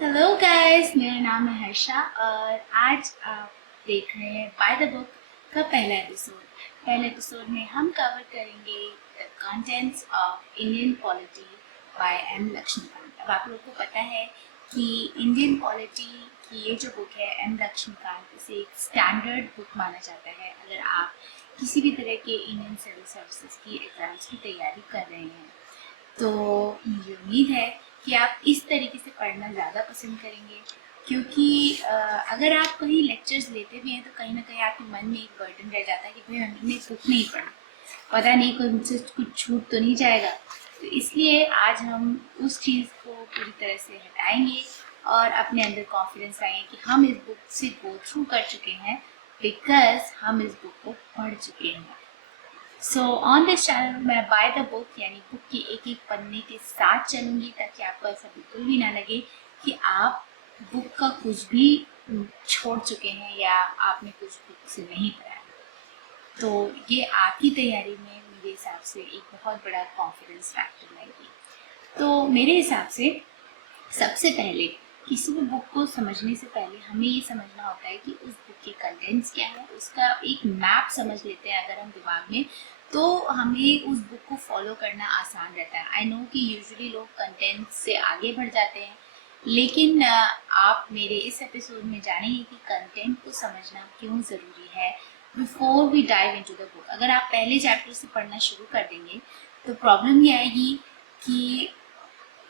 Hello guys, मेरा नाम है हर्षा और आज आप देख रहे हैं बाय द बुक का पहला एपिसोड। पहले एपिसोड में हम कवर करेंगे the contents of Indian polity by M Laxmikanth. अब आप लोगों को पता है कि इंडियन पॉलिटी की ये जो बुक है एम लक्ष्मीकांत, इसे एक स्टैंडर्ड बुक माना जाता है अगर आप किसी भी तरह के इंडियन सिविल सर्विसेज की एग्जाम्स की तैयारी कर रहे हैं। तो मुझे उम्मीद है कि आप इस तरीके से पढ़ना ज़्यादा पसंद करेंगे, क्योंकि अगर आप कहीं लेक्चर्स लेते भी हैं तो कहीं ना कहीं आपके मन में एक बर्डन रह जाता है कि भाई हमने बुक नहीं पढ़ी, पता नहीं कोई मुझसे कुछ छूट तो नहीं जाएगा। तो इसलिए आज हम उस चीज़ को पूरी तरह से हटाएंगे और अपने अंदर कॉन्फिडेंस आएंगे कि हम इस बुक से गो थ्रू कर चुके हैं, बिकॉज हम इस बुक को पढ़ चुके हैं। सो ऑन दिस चैनल मैं बाय द बुक यानी बुक के एक एक पन्ने के साथ चलूंगी, ताकि आपको ऐसा बिल्कुल भी ना लगे कि आप बुक का कुछ भी छोड़ चुके हैं या आपने कुछ बुक से नहीं पढ़ा है। तो ये आपकी तैयारी में मेरे हिसाब से एक बहुत बड़ा कॉन्फिडेंस फैक्टर लाएगी। तो मेरे हिसाब से सबसे पहले किसी भी बुक को समझने से पहले हमें ये समझना होता है कि उस बुक के कंटेंट्स क्या है, उसका एक मैप समझ लेते हैं अगर हम दिमाग में, तो हमें उस बुक को फॉलो करना आसान रहता है। आई नो कि यूजुअली लोग कंटेंट से आगे बढ़ जाते हैं, लेकिन आप मेरे इस एपिसोड में जानेंगे कि कंटेंट को समझना क्यों ज़रूरी है before we dive into the book. अगर आप पहले चैप्टर से पढ़ना शुरू कर देंगे तो प्रॉब्लम ये आएगी कि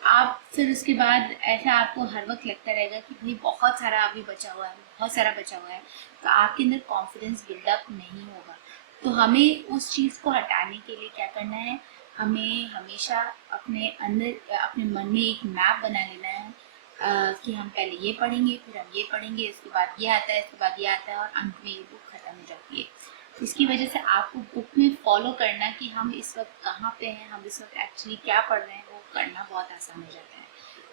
आप फिर उसके बाद ऐसा आपको हर वक्त लगता रहेगा कि भाई बहुत सारा अभी बचा हुआ है, बहुत सारा बचा हुआ है, तो आपके अंदर कॉन्फिडेंस बिल्डअप नहीं होगा। तो हमें उस चीज़ को हटाने के लिए क्या करना है, हमें हमेशा अपने अंदर अपने मन में एक मैप बना लेना है कि हम पहले ये पढ़ेंगे, फिर हम ये पढ़ेंगे, इसके बाद ये आता है, इसके बाद ये आता है और अंत में ये बुक खत्म हो जाती है। तो इसकी वजह से आपको बुक में फॉलो करना कि हम इस वक्त कहाँ पे हैं, हम इस वक्त एक्चुअली क्या पढ़ रहे हैं, वो करना बहुत आसान हो जाता है।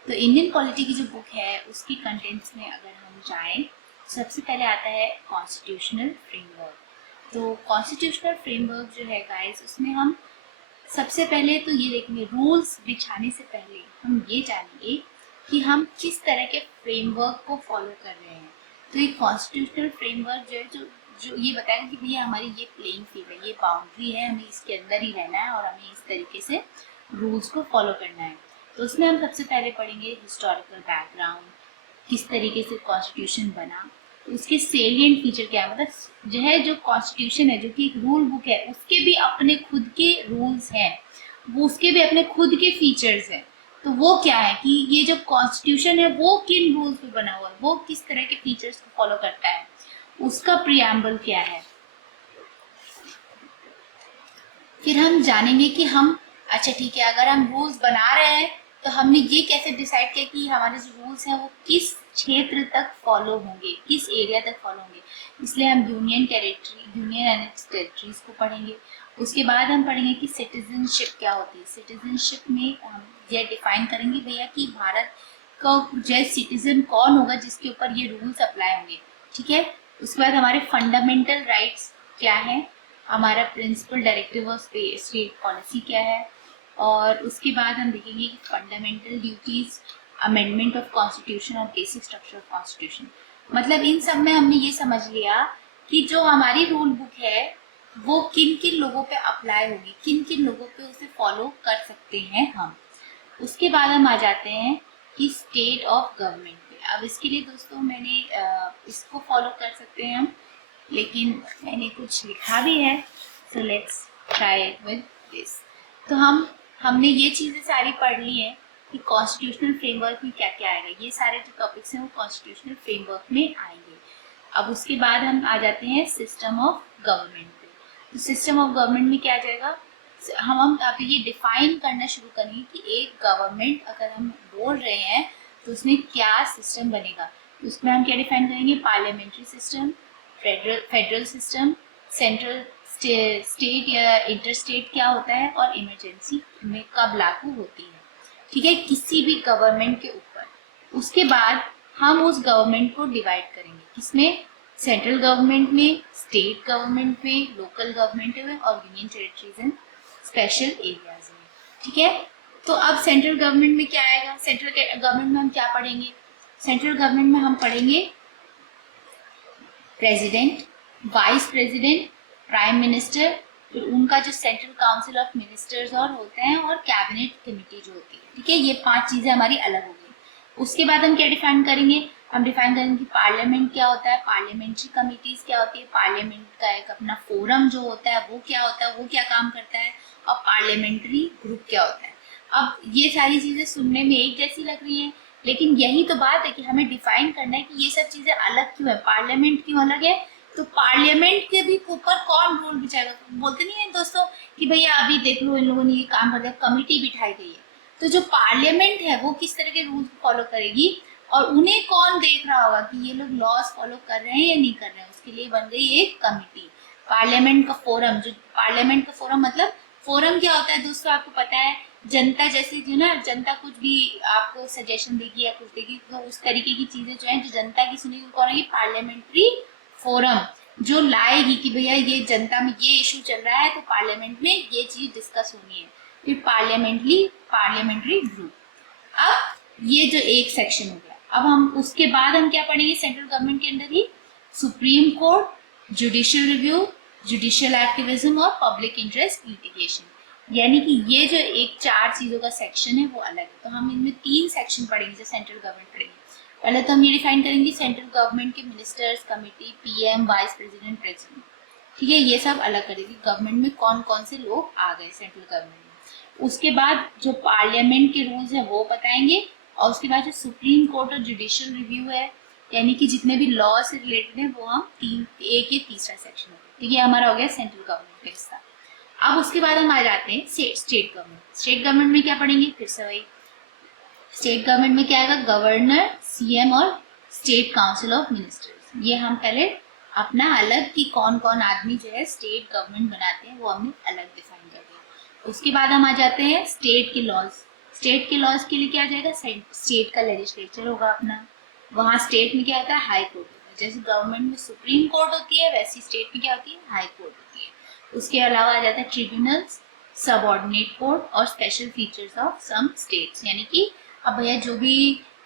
तो इंडियन पॉलिटी की जो बुक है उसकी कंटेंट्स में अगर हम जाएं, सबसे पहले आता है कॉन्स्टिट्यूशनल फ्रेमवर्क। तो कॉन्स्टिट्यूशनल फ्रेमवर्क जो है गाइस, उसमें हम सबसे पहले तो ये देखेंगे, रूल्स बिछाने से पहले हम ये जानेंगे कि हम किस तरह के फ्रेमवर्क को फॉलो कर रहे हैं। तो एक कॉन्स्टिट्यूशनल फ्रेमवर्क जो है, जो ये बताएगा कि भैया हमारी ये प्लेइंग फील्ड है, ये बाउंड्री है, हमें इसके अंदर ही रहना है और हमें इस तरीके से रूल्स को फॉलो करना है। तो उसमें हम सबसे पहले पढ़ेंगे हिस्टोरिकल बैकग्राउंड, किस तरीके से कॉन्स्टिट्यूशन बना, उसके सेलिएंट फीचर क्या है। मतलब जो कॉन्स्टिट्यूशन है, जो कि एक रूल बुक है, उसके भी अपने खुद के रूल्स हैं, वो उसके भी अपने खुद के फीचर्स हैं। तो वो क्या है कि ये जो कॉन्स्टिट्यूशन है वो किन रूल्स पे बना हुआ है, वो किस तरह के फीचर्स को फॉलो करता है, उसका प्रियम्बल क्या है। फिर हम जानेंगे कि हम, अच्छा ठीक है, अगर हम रूल्स बना रहे हैं तो हमने ये कैसे डिसाइड किया कि हमारे जो रूल्स हैं वो किस क्षेत्र तक फॉलो होंगे, किस एरिया तक फॉलो होंगे। इसलिए हम यूनियन एंड इट्स टेरिटरीज को पढ़ेंगे। उसके बाद हम पढ़ेंगे कि सिटीजनशिप क्या होती है। सिटीजनशिप में हम यह डिफाइन करेंगे भैया कि भारत का जो सिटीजन कौन होगा जिसके ऊपर ये रूल्स अप्लाई होंगे, ठीक है। उसके बाद हमारे फंडामेंटल राइट्स क्या है, हमारा principal directive of state policy क्या है, और उसके बाद हम देखेंगे कि fundamental duties, amendment of constitution और बेसिक स्ट्रक्चर ऑफ कॉन्स्टिट्यूशन। मतलब इन सब में हमने ये समझ लिया कि जो हमारी रूल बुक है वो किन किन लोगों पे अप्लाई होगी, किन किन लोगों पे उसे फॉलो कर सकते हैं हम। उसके बाद हम आ जाते हैं कि स्टेट ऑफ गवर्नमेंट पे। अब इसके लिए दोस्तों मैंने इसको फॉलो कर सकते हैं हम, लेकिन मैंने कुछ लिखा भी है, so let's try with this. तो हमने ये चीज़ें सारी पढ़ ली हैं कि कॉन्स्टिट्यूशनल फ्रेमवर्क में क्या क्या आएगा। ये सारे जो टॉपिक्स हैं वो कॉन्स्टिट्यूशनल फ्रेमवर्क में आएंगे। अब उसके बाद हम आ जाते हैं सिस्टम ऑफ गवर्नमेंट पे। तो सिस्टम ऑफ गवर्नमेंट में क्या आ जाएगा, हम अभी ये डिफाइन करना शुरू करेंगे कि एक गवर्नमेंट अगर हम बोल रहे हैं तो उसमें क्या सिस्टम बनेगा। तो उसमें हम क्या डिफाइन करेंगे, parliamentary system, federal system, central state या इंटर स्टेट क्या होता है, और इमरजेंसी में कब लागू होती है, ठीक है, किसी भी गवर्नमेंट के ऊपर। उसके बाद हम उस गवर्नमेंट को डिवाइड करेंगे, किसमें, सेंट्रल गवर्नमेंट में, स्टेट गवर्नमेंट में, लोकल गवर्नमेंट में और union territories and special areas में, ठीक है। तो अब सेंट्रल गवर्नमेंट में क्या आएगा, सेंट्रल गवर्नमेंट में हम क्या पढ़ेंगे, सेंट्रल गवर्नमेंट में हम पढ़ेंगे president, vice president, prime minister, फिर उनका जो सेंट्रल काउंसिल ऑफ मिनिस्टर्स और होते हैं, और कैबिनेट कमेटी जो होती है, ठीक है। ये 5 चीजें हमारी अलग हो गई। उसके बाद हम क्या डिफाइन करेंगे, हम डिफाइन करेंगे कि पार्लियामेंट क्या होता है, पार्लियामेंट्री कमिटीज क्या होती है, पार्लियामेंट का एक अपना फोरम जो होता है वो क्या होता है, वो क्या काम करता है, और पार्लियामेंट्री ग्रुप क्या होता है। अब ये सारी चीजें सुनने में एक जैसी लग रही हैं, लेकिन यही तो बात है कि हमें डिफाइन करना है कि ये सब चीजें अलग क्यों है, पार्लियामेंट क्यों अलग है। तो पार्लियामेंट के भी ऊपर कौन रूल बिछाएगा, बोलते नहीं है दोस्तों कि भैया अभी देख लो इन लोगों ने ये काम कर दिया, कमिटी बिठाई गई है। तो जो पार्लियामेंट है वो किस तरह के रूल्स फॉलो करेगी, और उन्हें कौन देख रहा होगा कि ये लोग लॉज फॉलो कर रहे हैं या नहीं कर रहे हैं, उसके लिए बन गई एक कमिटी। पार्लियामेंट का फोरम, जो पार्लियामेंट का फोरम मतलब फोरम क्या होता है दोस्तों, आपको पता है, जनता जैसी जो ना, जनता कुछ भी आपको सजेशन देगी या कुछ देगी, तो उस तरीके की चीजें जो है जो जनता की सुनेगी कौन है, पार्लियामेंट्री फोरम, जो लाएगी कि भैया ये जनता में ये इशू चल रहा है तो पार्लियामेंट में ये चीज डिस्कस होनी है। फिर पार्लियामेंट्री ग्रुप। अब ये जो एक सेक्शन हो गया, अब हम उसके बाद हम क्या पढ़ेंगे, सेंट्रल गवर्नमेंट के अंदर ही supreme court, judicial review, judicial activism और पब्लिक इंटरेस्ट लिटिगेशन। यानी कि ये जो एक 4 चीजों का सेक्शन है वो अलग है। तो हम इनमें 3 सेक्शन पढ़ेंगे जो सेंट्रल गवर्नमेंट पढ़ेंगे। पहले तो हम ये डिफाइन करेंगे सेंट्रल गवर्नमेंट के ministers, committee, PM, vice president, president, ठीक है, ये सब अलग करेंगे, गवर्नमेंट में कौन कौन से लोग आ गए सेंट्रल गवर्नमेंट में। उसके बाद जो पार्लियामेंट के रूल्स हैं वो बताएंगे, और उसके बाद जो सुप्रीम कोर्ट और जुडिशियल रिव्यू है, यानी कि जितने भी लॉ से रिलेटेड है वो हम एक ये तीसरा सेक्शन होगा, ठीक है। हमारा हो गया सेंट्रल गवर्नमेंट का हिस्सा। अब उसके बाद हम आ जाते हैं स्टेट गवर्नमेंट। स्टेट गवर्नमेंट में क्या पढ़ेंगे, फिर से वही, स्टेट गवर्नमेंट में क्या आएगा, गवर्नर, सीएम और स्टेट काउंसिल ऑफ मिनिस्टर्स। ये हम पहले अपना अलग कि कौन कौन आदमी जो है स्टेट गवर्नमेंट बनाते हैं वो हमने अलग डिफाइन कर दिया। उसके बाद हम आ जाते हैं स्टेट के लॉज। स्टेट के लॉज के लिए क्या आ जाएगा, स्टेट का लेजिस्लेचर होगा अपना, वहाँ स्टेट में क्या होता है, हाई कोर्ट होता है। जैसे गवर्नमेंट में सुप्रीम कोर्ट होती है वैसी स्टेट में क्या होती है, हाई कोर्ट होती है। उसके अलावा आ जाता है ट्रिब्यूनल्स, सबऑर्डिनेट कोर्ट और special features of some states. यानी कि अब भैया जो भी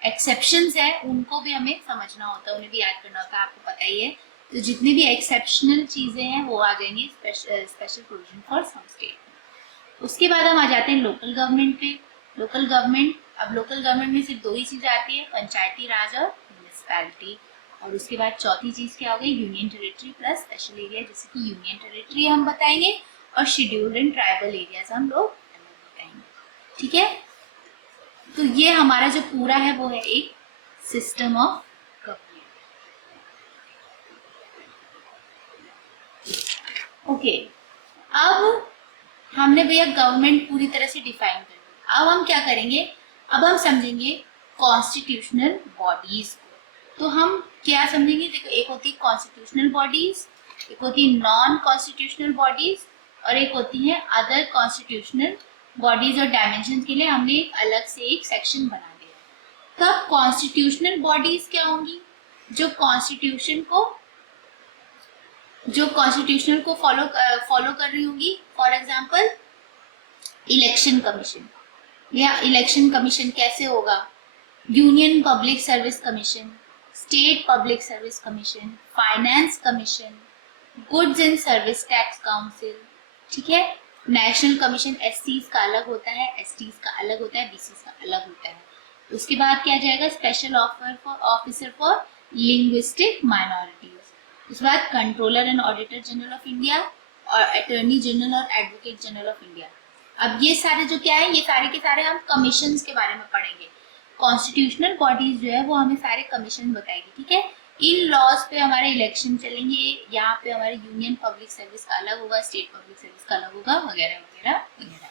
एक्सेप्शंस है उनको भी हमें समझना होता है, उन्हें भी याद करना होता है, आपको पता ही है। तो जितनी भी एक्सेप्शनल चीजें हैं वो आ जाएंगी special provision for some state. उसके बाद हम आ जाते हैं लोकल गवर्नमेंट पे। लोकल गवर्नमेंट, अब लोकल गवर्नमेंट में सिर्फ 2 ही चीजें आती है, पंचायती राज और म्यूनिसिपैलिटी। और उसके बाद चौथी चीज क्या हो गई, union territory plus special area. जैसे कि यूनियन टेरिटरी हम बताएंगे और शेड्यूल्ड एंड ट्राइबल एरियाज हम लोग बताएंगे, ठीक है। तो ये हमारा जो पूरा है वो है एक सिस्टम ऑफ गवर्नमेंट। ओके, अब हमने भैया गवर्नमेंट पूरी तरह से डिफाइन कर दी। अब हम क्या करेंगे, अब हम समझेंगे कॉन्स्टिट्यूशनल बॉडीज को। तो हम क्या समझेंगे, देखो एक होती है कॉन्स्टिट्यूशनल बॉडीज, एक होती है नॉन कॉन्स्टिट्यूशनल बॉडीज, और एक होती है अदर कॉन्स्टिट्यूशनल बॉडीज। और डायमेंशन के लिए हमने एक अलग से एक सेक्शन बना दिया। तब कॉन्स्टिट्यूशनल बॉडीज क्या होंगी, जो कॉन्स्टिट्यूशन को फॉलो कर रही होंगी। फॉर एग्जांपल इलेक्शन कमीशन, या इलेक्शन कमीशन कैसे होगा, union public service commission, state public service commission, finance commission, goods and service tax council, ठीक है। नेशनल कमीशन एससीज का अलग होता है, एसटीज का अलग होता है, बीसीज का अलग होता है। उसके बाद क्या जाएगा, special officer for linguistic minorities. उसके बाद controller and auditor general of India, और अटॉर्नी जनरल और एडवोकेट जनरल ऑफ इंडिया। अब ये सारे जो क्या है, ये सारे के सारे हम कमीशंस के बारे में पढ़ेंगे। कॉन्स्टिट्यूशनल बॉडीज जो है वो हमें सारे कमीशन बताएगी, ठीक है। इन लॉज पे हमारे इलेक्शन चलेंगे, यहाँ पे हमारे यूनियन पब्लिक सर्विस का अलग होगा, स्टेट पब्लिक सर्विस का अलग होगा, वगैरह वगैरह वगैरह।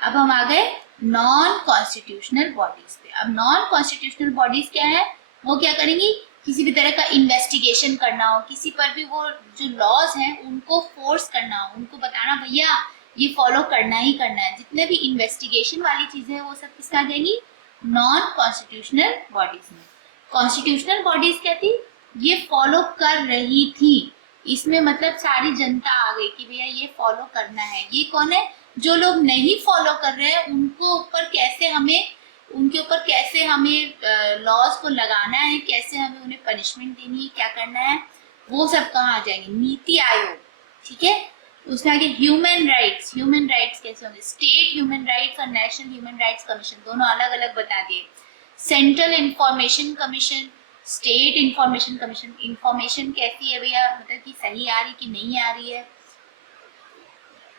अब हम आ गए नॉन कॉन्स्टिट्यूशनल बॉडीज पे। अब नॉन कॉन्स्टिट्यूशनल बॉडीज क्या है, वो क्या करेंगी, किसी भी तरह का इन्वेस्टिगेशन करना हो, किसी पर भी वो जो लॉज हैं उनको फोर्स करना हो, उनको बताना भैया ये फॉलो करना ही करना है। जितने भी इन्वेस्टिगेशन वाली चीजें हैं वो सब किसमें आ जाएंगी, नॉन कॉन्स्टिट्यूशनल बॉडीज में। कॉन्स्टिट्यूशनल बॉडीज क्या थी, ये फॉलो कर रही थी, इसमें मतलब सारी जनता आ गई कि भैया ये फॉलो करना है। ये कौन है, जो लोग नहीं फॉलो कर रहे हैं उनको ऊपर कैसे हमें उनके ऊपर कैसे हमें लॉज को लगाना है, कैसे हमें उन्हें पनिशमेंट देनी है, क्या करना है, वो सब कहाँ आ जाएंगे, नीति आयोग, ठीक है। उसमें आगे ह्यूमन राइट्स, ह्यूमन राइट्स कैसे होंगे, स्टेट ह्यूमन राइट्स और नेशनल ह्यूमन राइट्स कमीशन दोनों अलग अलग बता दिए। Central information commission, state information commission, information कैसी है भैया, मतलब कि सही आ रही कि नहीं आ रही है,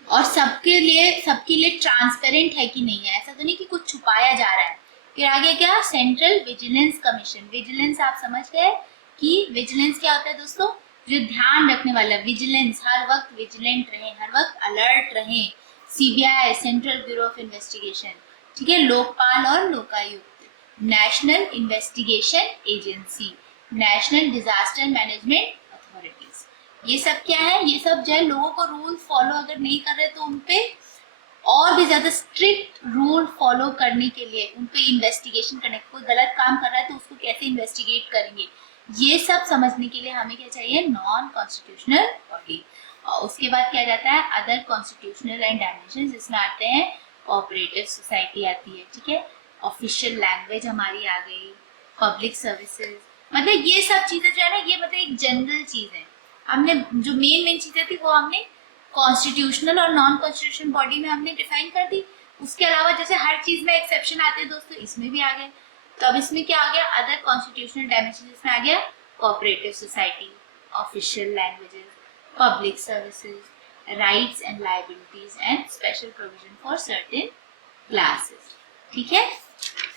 और सबके लिए ट्रांसपेरेंट है कि नहीं है, ऐसा तो नहीं कि कुछ छुपाया जा रहा है। फिर आगे क्या, सेंट्रल विजिलेंस कमीशन, विजिलेंस आप समझ गए कि विजिलेंस क्या होता है दोस्तों, जो ध्यान रखने वाला, विजिलेंस, हर वक्त विजिलेंट रहे, हर वक्त अलर्ट रहे। CBI, central bureau of investigation, ठीक है। लोकपाल और Lokayukta, national investigation agency, national disaster management authorities, ये सब क्या है, ये सब जो है लोगों को रूल फॉलो अगर नहीं कर रहे तो उनपे और भी ज्यादा स्ट्रिक्ट रूल फॉलो करने के लिए, उनपे इन्वेस्टिगेशन करने, कोई गलत काम कर रहा है तो उसको कैसे इन्वेस्टिगेट करेंगे, ये सब समझने के लिए हमें क्या चाहिए, नॉन कॉन्स्टिट्यूशनल बॉडी। और उसके बाद क्या जाता है, अदर कॉन्स्टिट्यूशनल एंड डायमेंशन, जिसमें आते हैं कोऑपरेटिव सोसाइटी आती है, ठीक है, ऑफिशियल लैंग्वेज हमारी आ गई, पब्लिक सर्विसेज, मतलब ये सब चीजें जो है ना, ये मतलब एक जनरल चीज है। हमने जो मेन चीजें थी वो हमने कॉन्स्टिट्यूशनल और नॉन कॉन्स्टिट्यूशनल बॉडी में हमने डिफाइन कर दी। उसके अलावा जैसे हर चीज में एक्सेप्शन आते हैं दोस्तों, इसमें भी आ गए। तो अब इसमें क्या आ गया, अदर कॉन्स्टिट्यूशनल डायमेंशन, इसमें आ गया cooperative society, official languages, public services, rights and liabilities and special provision for certain classes, ठीक है,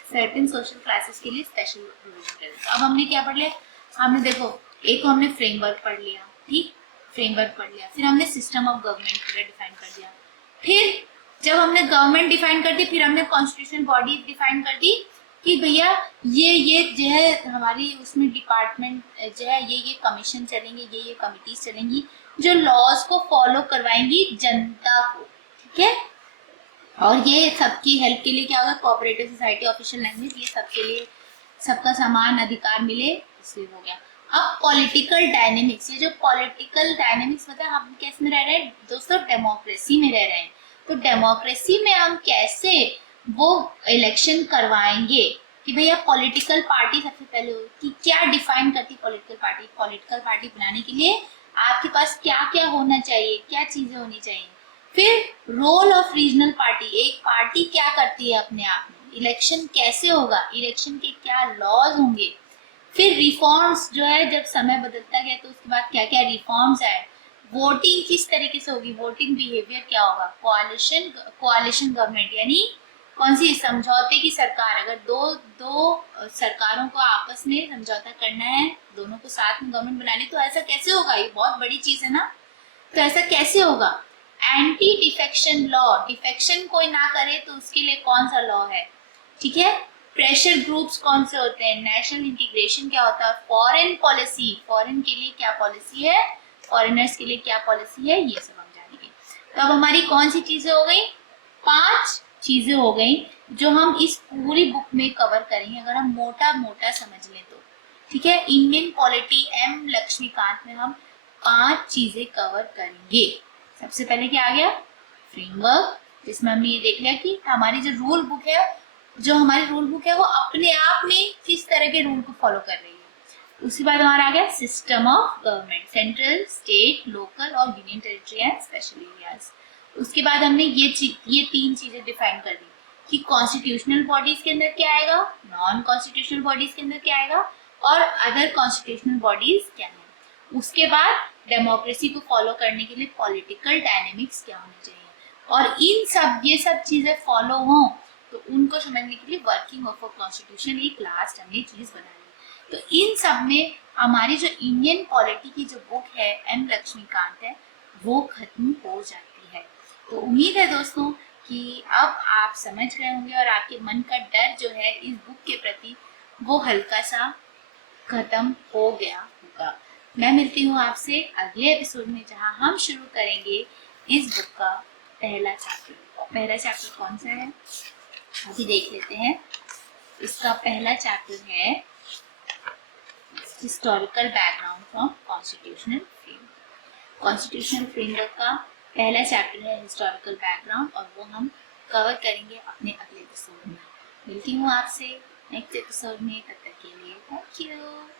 सर्टेन सोशल क्लासेस के लिए स्पेशल प्रोविजन। अब हमने क्या पढ़ लिया, हमने देखो एक हमने फ्रेमवर्क पढ़ लिया, ठीक, फ्रेमवर्क पढ़ लिया, फिर हमने सिस्टम ऑफ गवर्नमेंट पूरा डिफाइन कर दिया। फिर जब हमने गवर्नमेंट डिफाइन कर दी, फिर हमने कॉन्स्टिट्यूशन बॉडी डिफाइन कर दी कि भैया ये जो है हमारी उसमें डिपार्टमेंट जो है, ये कमीशन चलेंगे, ये कमिटीज चलेंगी जो लॉज को फॉलो करवाएंगी जनता को, ठीक है। और ये सबकी हेल्प के लिए क्या होगा, कोऑपरेटिव सोसाइटी, ऑफिशियल लैंग्वेज, ये सबके लिए सबका समान अधिकार मिले, इसलिए हो गया। अब पॉलिटिकल डायनेमिक्स, ये जो पॉलिटिकल डायनेमिक्स मतलब हम किस में रह रहे हैं दोस्तों, डेमोक्रेसी में रह रहे हैं। तो डेमोक्रेसी में हम कैसे वो इलेक्शन करवाएंगे कि भैया पॉलिटिकल पार्टी सबसे पहले कि क्या डिफाइन करती पॉलिटिकल पार्टी, पॉलिटिकल पार्टी बनाने के लिए आपके पास क्या क्या होना चाहिए, क्या चीजें होनी चाहिए। फिर रोल ऑफ रीजनल पार्टी, एक पार्टी क्या करती है अपने आप में, इलेक्शन कैसे होगा, इलेक्शन के क्या लॉज होंगे। फिर रिफॉर्म्स जो है, जब समय बदलता गया तो उसके बाद क्या क्या रिफॉर्म्स आए, वोटिंग किस तरीके से होगी, वोटिंग बिहेवियर क्या होगा, कोalition गवर्नमेंट यानी कौन सी, समझौते की सरकार, अगर दो सरकारों को आपस में समझौता करना है, दोनों को साथ में गवर्नमेंट बनानी, तो ऐसा कैसे होगा, ये बहुत बड़ी चीज है ना, तो ऐसा कैसे होगा। एंटी डिफेक्शन लॉ, डिफेक्शन कोई ना करे तो उसके लिए कौन सा लॉ है, ठीक है। प्रेशर ग्रुप्स कौन से होते हैं, नेशनल इंटीग्रेशन क्या होता है, फॉरेन पॉलिसी, फॉरेन के लिए क्या पॉलिसी है, फॉरेनर्स के लिए क्या पॉलिसी है, ये सब हम जानेंगे। तो अब हमारी कौन सी चीजें हो गई, 5 चीजें हो गई जो हम इस पूरी बुक में कवर करेंगे, अगर हम मोटा मोटा समझ लें तो, ठीक है। इंडियन पॉलिटी एम लक्ष्मीकांत में हम 5 चीजें कवर करेंगे। सबसे पहले क्या आ गया, फ्रेमवर्क, जिसमें हमने ये देख लिया कि हमारी जो रूल बुक है, जो हमारी रूल बुक है वो अपने आप में किस तरह के रूल को फॉलो कर रही है। उसके बाद हमारा आ गया system of government, central, state, local और union territory and special areas. उसके बाद हमने ये 3 चीजें डिफाइन कर दी कि कॉन्स्टिट्यूशनल बॉडीज के अंदर क्या आएगा, नॉन कॉन्स्टिट्यूशनल बॉडीज के अंदर क्या आएगा, और अदर कॉन्स्टिट्यूशनल बॉडीज क्या है। उसके बाद डेमोक्रेसी को फॉलो करने के लिए पॉलिटिकल डायनेमिक्स क्या होनी चाहिए, और ये सब चीजें फॉलो हों तो उनको समझने के लिए वर्किंग ऑफ अ कॉन्स्टिट्यूशन एक लास्ट हमने चीज बनाई। तो इन सब में हमारी जो इंडियन पॉलिटी की जो बुक है एम लक्ष्मीकांत है वो खत्म हो जाती है। तो उम्मीद है दोस्तों कि अब आप समझ गए होंगे और आपके मन का डर जो है इस बुक के प्रति वो हल्का सा खत्म हो गया होगा। मैं मिलती हूँ आपसे अगले एपिसोड में, जहाँ हम शुरू करेंगे इस बुक का पहला चैप्टर। और पहला चैप्टर कौन सा है अभी देख लेते हैं। इसका पहला चैप्टर है historical background from constitutional framework. Constitutional framework का पहला चैप्टर है हिस्टोरिकल बैकग्राउंड, और वो हम कवर करेंगे अपने अगले एपिसोड में। मिलती हूँ आपसे नेक्स्ट एपिसोड में, तब तक के लिए थैंक यू।